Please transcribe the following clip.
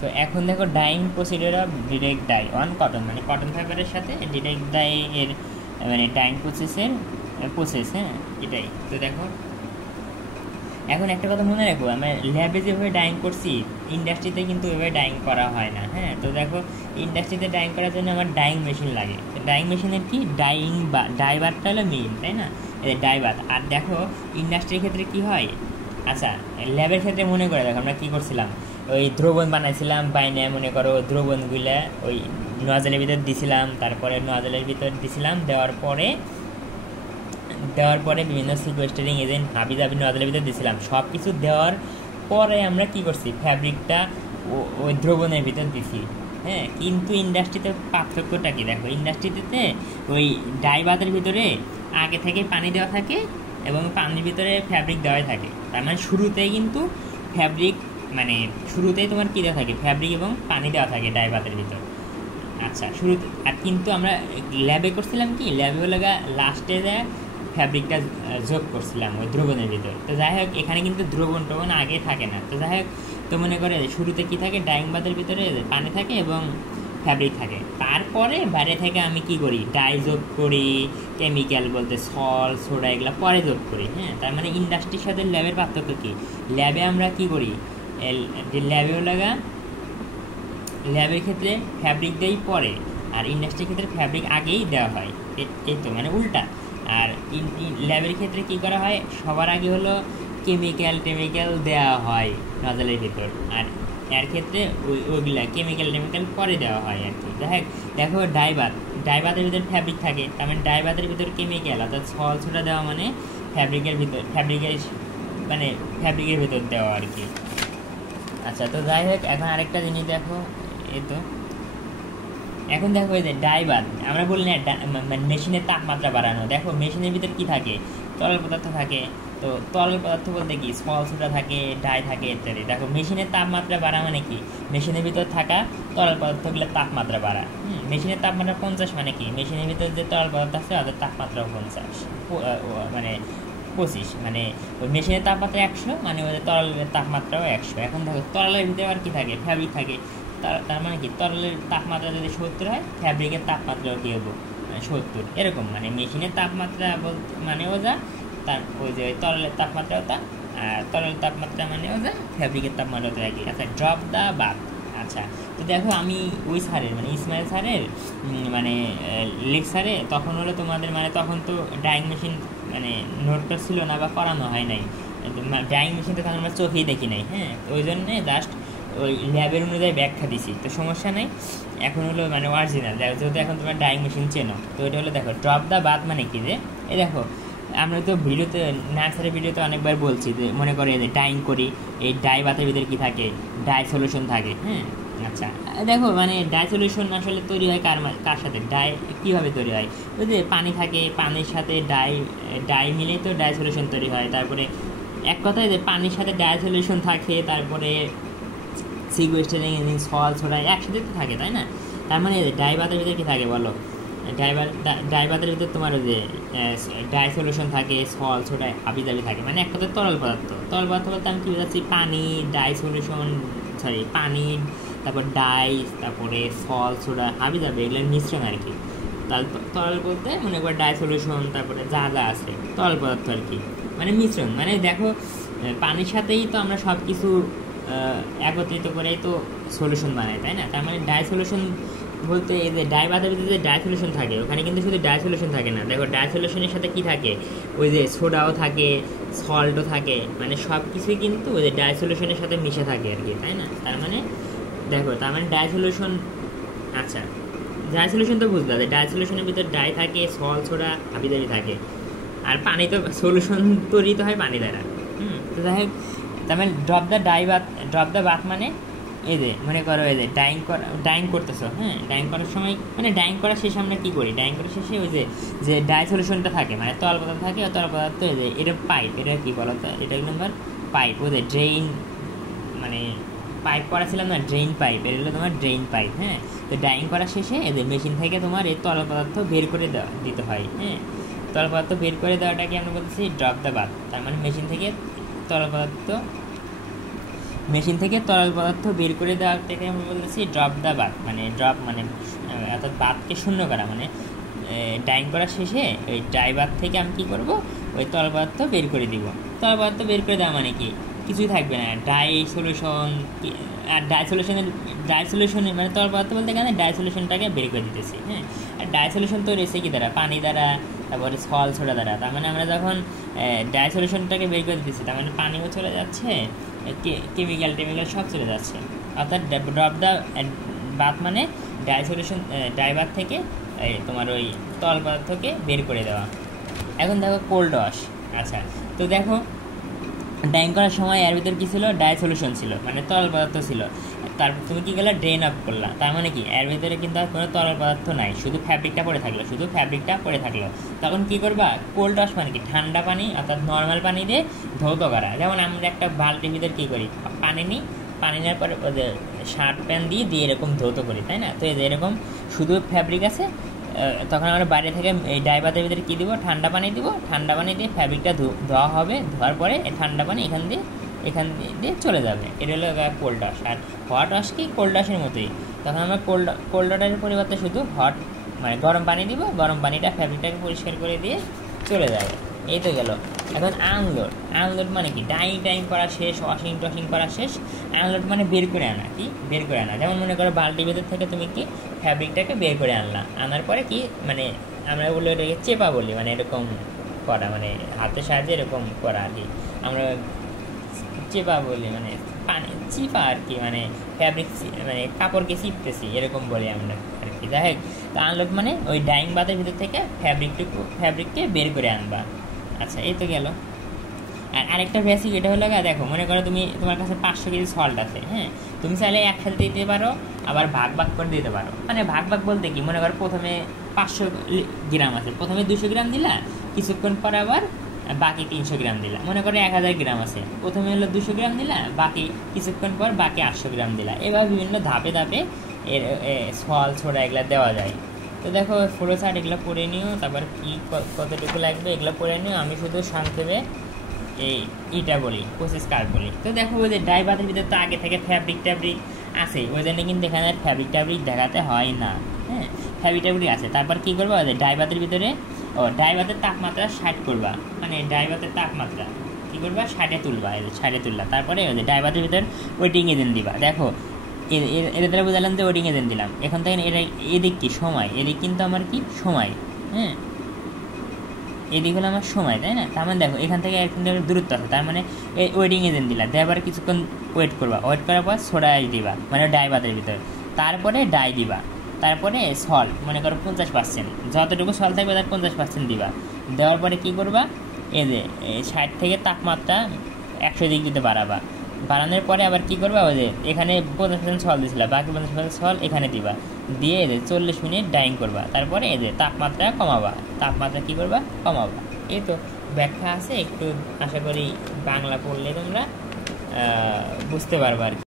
তো এখন দেখো dyeing procedure of direct dye on cotton, মানে কটন ফাইবারের সাথে ডিরেক্ট ডাই এর মানে ডাইং প্রসেস, হ্যাঁ এটাই। তো দেখো এখন একটা কথা মনে রাখবো, আমরা ল্যাবে যেভাবে ডাইং করছি ইন্ডাস্ট্রিতে কিন্তু ওইভাবে ডাইং করা হয় না। হ্যাঁ, তো দেখো ইন্ডাস্ট্রিতে ডাইং করার জন্য আমার ডাইং মেশিন লাগে। তো ডাইং মেশিনের কি ডাইবারটা হলো মেইন, তাই না? ডাইবার। আর দেখো ইন্ডাস্ট্রির ক্ষেত্রে কি হয়, আচ্ছা ল্যাবের ক্ষেত্রে মনে করে দেখো আমরা কী করছিলাম, ওই দ্রবণ বানাইছিলাম বাইনে, মনে করো দ্রবণগুলা ওই নজলের ভিতর দিছিলাম, তারপরে নজলের ভিতর দিছিলাম, দেওয়ার পরে বিভিন্ন সিকোয়েস্টারিং এজেন্ট হাবিজাবি নজলের ভিতরে দিয়েছিলাম। সব কিছু দেওয়ার পরে আমরা কি করছি, ফ্যাব্রিকটা ওই দ্রবণের ভিতর দিছি। হ্যাঁ, কিন্তু ইন্ডাস্ট্রিতে পার্থক্যটা কি দেখো, ইন্ডাস্ট্রিতে ওই ডাইবাতের ভিতরে আগে থেকে পানি দেওয়া থাকে এবং পানির ভিতরে ফ্যাব্রিক দেওয়াই থাকে। তার মানে শুরুতেই কিন্তু ফ্যাব্রিক, মানে শুরুতেই তোমার কী দেওয়া থাকে, ফ্যাব্রিক এবং পানি দেওয়া থাকে ডাইবাতের ভিতর। আচ্ছা শুরুতে। আর কিন্তু আমরা ল্যাবে করছিলাম কি, ল্যাবে হলে লাস্টে যায় ফ্যাব্রিকটা যোগ করছিলাম ওই দ্রবণের ভিতর। তো যাই হোক এখানে কিন্তু দ্রবণ আগে থাকে না। তো যাই হোক, তো মনে করে শুরুতে কি থাকে, ডাইং বাতের ভিতরে পানি থাকে এবং ফ্যাব্রিক থাকে। তারপরে বাইরে থেকে আমি কি করি, ডাই যোগ করি, কেমিক্যাল বলতে সল্ট সোডা এগুলো পরে যোগ করি। হ্যাঁ, তার মানে ইন্ডাস্ট্রির সাথে ল্যাবের পার্থক্য কী, ল্যাবে আমরা কি করি, ল্যাবেও ল্যাবের ক্ষেত্রে ফ্যাব্রিক দেই পরে, আর ইন্ডাস্ট্রির ক্ষেত্রে ফ্যাব্রিক আগেই দেওয়া হয়। এই তো মানে উল্টা। আর ল্যাবের ক্ষেত্রে কি করা হয়, সবার আগে হলো কেমিক্যাল দেওয়া হয় নজলের ভিতর, আর এর ক্ষেত্রে ওইগুলা কেমিক্যাল পরে দেওয়া হয় আর কি। দেখো ডাইবাতের ভিতর ফ্যাব্রিক থাকে, তার মানে ডাইবাতের ভিতর কেমিক্যাল অর্থাৎ সল ছোটা দেওয়া মানে ফ্যাব্রিকের ভিতর দেওয়া আর কি। আচ্ছা, তো যাই হোক এখন আরেকটা জিনিস দেখো, এই তো এখন দেখো এই যে ডাইবার আমরা বলি না মেশিনের তাপমাত্রা বাড়ানো। দেখো মেশিনের ভিতর কি থাকে, তরল পদার্থ থাকে। তো তরল পদার্থ বলতে কি, স্মল সোডা থাকে, ডাই থাকে ইত্যাদি। দেখো মেশিনের তাপমাত্রা বাড়া মানে কি, মেশিনের ভিতর থাকা তরল পদার্থগুলোর তাপমাত্রা বাড়া। মেশিনের তাপমাত্রা 50 মানে কি, মেশিনের ভিতর যে তরল পদার্থ আছে ওদের তাপমাত্রাও 50, মানে 25, মানে ওই মেশিনের তাপমাত্রা 100 মানে ওদের তরলের তাপমাত্রাও 100। এখন দেখো তরলের ভিতরে আর কি থাকে, ফ্যাব্রিক থাকে। তার মানে কি, তরলের তাপমাত্রা যদি 70 হয়, ফ্যাব্রিকের তাপমাত্রাও কী হবো 70, এরকম। মানে মেশিনের তাপমাত্রা বলতে মানেও যা, তার ওই যে তরলের তাপমাত্রাও তা, আর তরলের তাপমাত্রা মানেও যা, ফ্যাব্রিকের তাপমাত্রাও তা একই। আচ্ছা, ড্রপ দ্য বাথ। আচ্ছা, তো দেখো আমি ওই স্যারের মানে ইসমাইল স্যারের মানে লেকচারে তখন হলো তোমাদের মানে তখন তো ডাইং মেশিন মানে নোটটা ছিল না বা করানো হয় নাই, ডাইং মেশিনটা তখন আমরা চোখেই দেখি নাই। হ্যাঁ, ওই জন্যে জাস্ট ওই ল্যাবের অনুযায়ী ব্যাখ্যা দিছি, তো সমস্যা নেই। এখন হলো মানে অরিজিনাল যেহেতু এখন তোমার ডাইং মেশিন চেনো, তো এটা হলো দেখো ড্রপ দ্য বাথ মানে কি, যে এই দেখো আমরা তো ভিডিওতে নার্সারি ভিডিওতে অনেকবার বলছি যে মনে করে যে ডাইং করি, এই ডাই বাতের ভিতরে কী থাকে, ডাই সলিউশন থাকে। হ্যাঁ, আচ্ছা দেখো মানে ডাই সলিউশন আসলে তৈরি হয় কার সাথে, ডাই কীভাবে তৈরি হয়, ওই যে পানি থাকে, পানির সাথে ডাই মিলেই তো ডাই সলিউশন তৈরি হয়। তারপরে এক কথায় যে পানির সাথে ডাই সলিউশন থাকে, তারপরে সিকোয়েস্টারিং এজেন্ট সল সোডা একসাথে তো থাকে, তাই না? তার মানে ডাইবাতের ভিতরে কী থাকে বলো, ডাইবাতের ভিতরে তোমার ওই যে ডাই সলিউশন থাকে, সল সোডা হাবিজাবি থাকে, মানে এক কথায় তরল পদার্থ বলতে আমি কী বোঝাচ্ছি, পানি, ডাই সলিউশন, পানি, তারপর ডাই, তারপরে সল সোডা হাবিজাবি এগুলোর মিশ্রণ আর কি। তরল বলতে মনে করো ডাই সলিউশন, তারপরে যা আছে তরল পদার্থ আর কি, মানে মিশ্রণ। মানে দেখো পানির সাথেই তো আমরা সব কিছু একত্রিত করেই তো সলিউশন বানাই, তাই না? তার মানে ডাই সলিউশন বলতে এই যে ডাইবাতের ভিতরে যে ডাই সলিউশন থাকে, ওখানে কিন্তু শুধু ডাই সলিউশন থাকে না। দেখো ডাই সলিউশনের সাথে কি থাকে, ওই যে সোডাও থাকে, সল্টও থাকে, মানে সব কিছুই কিন্তু ওই যে ডাই সলিউশনের সাথে মিশে থাকে আর কি, তাই না? তার মানে দেখো তার মানে ডাই সলিউশন, আচ্ছা ডাই সলিউশন তো বুঝলা, যে ডাই সলিউশনের ভিতরে ডাই থাকে, সল সোডা হাবিজাবি থাকে, আর পানি তো সলিউশন তৈরি হয় পানি দ্বারা। তো যাই হোক, তার মানে ড্রপ দ্য বাথ মানে এই যে মনে করো এই যে ডাইং করতেছো। হ্যাঁ, ডাইং করার সময় মানে ডাইং করার শেষে আমরা কী করি, ডাইং করার শেষে ওই যে ডাই সলিউশনটা থাকে, মানে তরল পদার্থ থাকে, তরল পদার্থ এই যে এটা পাইপ, এটা কী বলো তো, এটা নম্বর পাইপ, ওই যে ড্রেইন, মানে পাইপ করাছিলাম না, ড্রেইন পাইপ, এটা হলো তোমার ড্রেইন পাইপ। হ্যাঁ, তো ডাইং করার শেষে এই যে মেশিন থেকে তোমার এই তরল পদার্থ বের করে দিতে হয়। হ্যাঁ, তরল পদার্থ বের করে দেওয়াটাকে আমরা বলতেছি ড্রপ দ্য বাথ। তার মানে মেশিন থেকে তরল পদার্থ মেশিন থেকে তরল পদার্থ বের করে দেওয়ার থেকে আমরা বলতেছি ড্রপ দ্য বাথ, মানে ড্রপ মানে অর্থাৎ বাথকে শূন্য করা, মানে ডাইং করা শেষে ওই ডাই বাথ থেকে আমি কী করবো, ওই তরল পদার্থ বের করে দিব। তরল পদার্থ বের করে দেওয়া মানে কি, কিছুই থাকবে না, ডাই সলিউশন। আর ডাই সলিউশনে মানে তরল পদার্থ বলতে গেলে ডাই সলিউশনটাকে বের করে দিতেছি। হ্যাঁ, আর ডাই সলিউশন তৈরি হচ্ছে কি দ্বারা, পানি দ্বারা, তারপরে সল ছোড়া দ্বারা। তার মানে আমরা যখন ডাই সলিউশনটাকে বের করে দিতেছি, তার মানে পানিও চলে যাচ্ছে, কেমিক্যাল সব চলে যাচ্ছে। অর্থাৎ ড্রপ দ্য বাথ মানে ডাই সলিউশন, ডাই বাথ থেকে তোমার ওই তরল পদার্থকে বের করে দেওয়া। এখন দেখো কোল্ড ওয়াশ। আচ্ছা, তো দেখো ডাইং করার সময় এর ভিতরে কী ছিল, ডাই সলিউশন ছিল, মানে তরল পদার্থ ছিল। তারপর তুমি কী করলা, ড্রেন অফ করলা। তার মানে কি এর ভিতরে কিন্তু আর কোনো তরল পদার্থ নাই, শুধু ফ্যাব্রিকটা পড়ে থাকলো। তখন কী করবা, কোল্ড ওয়াশ মানে কি, ঠান্ডা পানি অর্থাৎ নর্মাল পানি দিয়ে ধৌত করা। যেমন আমরা একটা বালতির ভিতরে কী করি, পানি নিই, পানি নেওয়ার পরে ওদের শার্ট প্যান্ট দিয়ে এরকম ধৌত করি, তাই না? তো এরকম শুধু ফ্যাব্রিক আছে, তখন আমরা বাইরে থেকে এই ডাই বাথের ভিতরে কী দিব, ঠান্ডা পানি দিব। ঠান্ডা পানি দিয়ে ফ্যাব্রিকটা ধোয়া হবে, ধোয়ার পরে এই ঠান্ডা পানি এখান দিয়ে চলে যাবে। এটা হলো কোল্ড ওয়াশ। আর হট ওয়াশ কি, কোল্ড ওয়াশের মতোই। তখন আমরা কোল্ড ওয়াটারের পরিবর্তে শুধু মানে গরম পানি দিব, গরম পানিটা ফ্যাব্রিকটাকে পরিষ্কার করে দিয়ে চলে যাবে। এই তো গেল। এখন আনলোড মানে কি, ডাইং করা শেষ, ওয়াশিং করা শেষ। আনলোড মানে বের করে আনা। কি বের করে আনা, যেমন মনে করো বালতির ভিতর থেকে তুমি কি ফ্যাব্রিকটাকে বের করে আনার পরে কি, মানে আমরা বলি ওটাকে চেপা বলি, মানে এরকম করা, মানে হাতের সাহায্যে এরকম করা আর কি আমরা চেপা বলি, মানে পানি চিপা আর কি, মানে ফ্যাব্রিক মানে কাপড়কে চিপতেছি এরকম বলি আমরা আর কি। যাই হোক, তো আনলোড মানে ওই ডাইং বাথের ভিতর থেকে ফ্যাব্রিককে বের করে আনবা। আচ্ছা, এই তো গেল। আর আরেকটা বেসিক এটা হলো, দেখো মনে করো তোমার কাছে 500 কেজি সল্ট আছে। হ্যাঁ, তুমি চাইলে একসাথে দিতে পারো, আবার ভাগ করে দিতে পারো। মানে ভাগ বলতে কি, মনে করো প্রথমে 500 গ্রাম আছে, প্রথমে 200 গ্রাম দিলা, কিছুক্ষণ পর আবার বাকি 300 গ্রাম দিলা। মনে করো 1000 গ্রাম আছে, প্রথমে হলো 200 গ্রাম দিলা, বাকি কিছুক্ষণ পর বাকি 800 গ্রাম দিলা। এভাবে বিভিন্ন ধাপে এর সল ছোড়া এগুলো দেওয়া যায়। তো দেখো ফ্লো চার্ট এগুলো পড়ে নিও, তারপর কি কতটুকু লাগবে এগুলো পড়ে নিও। আমি শুধু সংক্ষেপে এইটা বলি, প্রসেস কার্ড বলি। তো দেখো ওই যে ডাই বাথের ভিতরে তো আগে থেকে ফ্যাব্রিক আছে, ওই জন্য কিন্তু এখানে ফ্যাব্রিক দেখাতে হয় না। হ্যাঁ, ফ্যাব্রিক আছে। তারপর কী করবা, ওই যে ডাই বাথের ভিতরে ডাই বাথের তাপমাত্রা 60 করবা, মানে ডাই বাথের তাপমাত্রা কী করবা, 60-এ তুলবা। 60-এ তুললা, তারপরে ওই যে ডাই বাথের ভিতরে ওয়েটিং এজেন্ট দিবা। দেখো এদের দ্বারা বুঝালাম যে ওয়েটিং এজেন্ট দিলাম। এখন থেকে এদিক কি সময়, এদিক কিন্তু আমার কি সময়। হ্যাঁ, এদিক হলো আমার সময়, তাই না? তার মানে দেখো এখান থেকে দূরত্ব আছে, তার মানে এই ওয়েটিং এজেন্ট দিলা, দেওয়ার কিছুক্ষণ ওয়েট করার পর সোডা দিবা, মানে ডাই বাথের ভিতরে। তারপরে ডাই দিবা, তারপরে সল মনে করো 50%, যতটুকু সল থাকবে তার 50% দিবা। দেওয়ার পরে কী করবা, এই যে 60 থেকে তাপমাত্রা 100 ডিগ্রিতে বাড়ানোর পরে আবার কী করবা, ওই যে এখানে 50% সল দিয়েছিলা, বাকি 50% সল এখানে দিবা, দিয়ে এই যে 40 মিনিট ডাইং করবা। তারপরে এই যে তাপমাত্রা কী করবা, কমাবা। এই তো ব্যাখ্যা আছে, একটু আশা করি বাংলা পড়লে তোমরা বুঝতে পারবা আর কি।